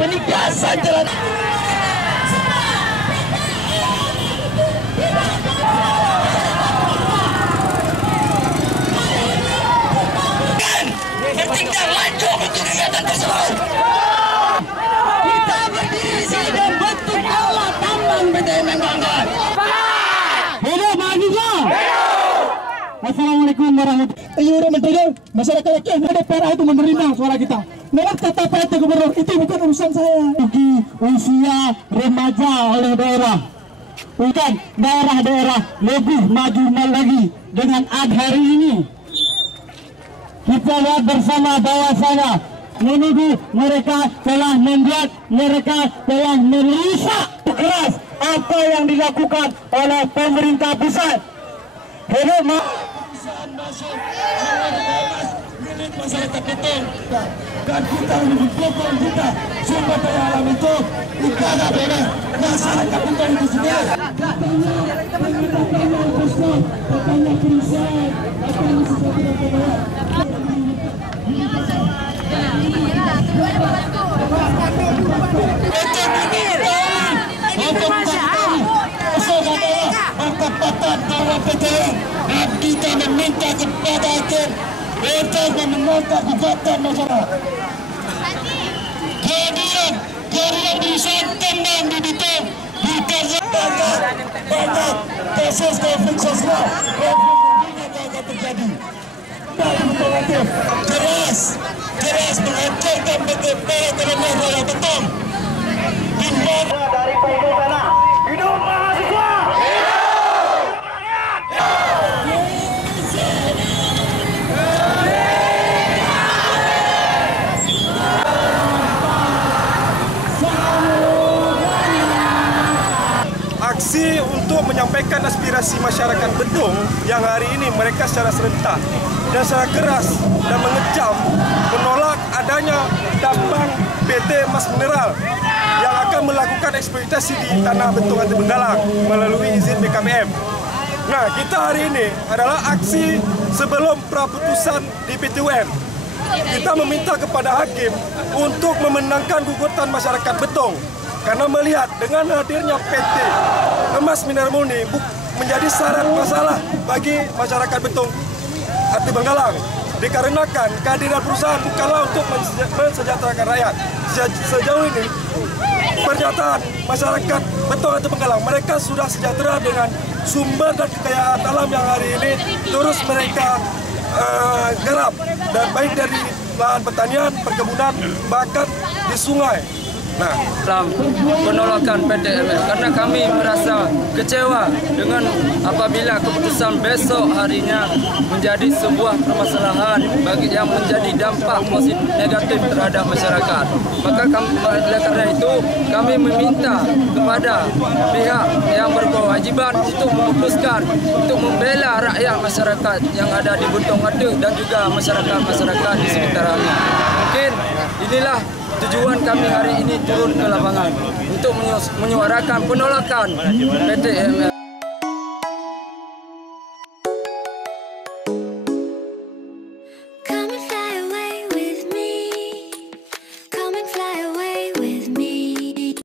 Penindasan jalan. Bertindak lanjut untuk kegiatan tersebut. Kita berdiri di sini dan bentuk Allah tambang PTM Banggar. Hidup mahasiswa. Assalamualaikum warahmatullahi wabarakatuh. Masyarakat Aceh ada parah itu menerima suara kita. Menurut kata Pak Gubernur, itu bukan urusan saya. Bagi usia remaja oleh daerah, bukan daerah-daerah lebih maju lagi dengan ad hari ini. Kita lihat bersama bahwasanya menuduh mereka telah membuat, mereka telah merusak keras apa yang dilakukan oleh pemerintah pusat. Hidup milik masyarakat betul, dan kita mendukung juga sumber daya alam itu tidak boleh masyarakat betul itu sendiri. Katanya perusahaan, katanya sesuatu yang berbeda. Dan kita meminta kepada hakim untuk memenangkan gugatan masyarakat. Kehadiran perusahaan tambang di Bitung banyak kasus konflik sosial yang akan terjadi. Keras menghancurkan para penembak raya Betung. Dari punggung sana. Hidup mahasiswa! Aksi untuk menyampaikan aspirasi masyarakat Betung yang hari ini mereka secara serentak dan secara keras dan mengecam menolak adanya tambang PT Emas Mineral yang akan melakukan eksploitasi di tanah Betung Ati Benggalang melalui izin BKPM. Nah, kita hari ini adalah aksi sebelum praputusan di PT UN. Kita meminta kepada hakim untuk memenangkan gugatan masyarakat Betung. Karena melihat dengan hadirnya PT Emas Mineral Murni menjadi syarat masalah bagi masyarakat Betung Ati Benggalang. Dikarenakan kehadiran perusahaan bukanlah untuk mensejahterakan rakyat. Sejauh ini pernyataan masyarakat Betung Ati Benggalang, mereka sudah sejahtera dengan sumber dan kekayaan alam yang hari ini terus mereka garap, dan baik dari lahan pertanian, perkebunan, bahkan di sungai. Nah, dalam penolakan PT MS karena kami merasa kecewa dengan apabila keputusan besok harinya menjadi sebuah permasalahan bagi yang menjadi dampak positif negatif terhadap masyarakat. Maka oleh karena itu kami meminta kepada pihak yang berkewajiban untuk memutuskan untuk membela rakyat masyarakat yang ada di Betung Ati dan juga masyarakat-masyarakat di sekitarnya. Mungkin inilah tujuan kami hari ini turun ke lapangan untuk menyuarakan penolakan PT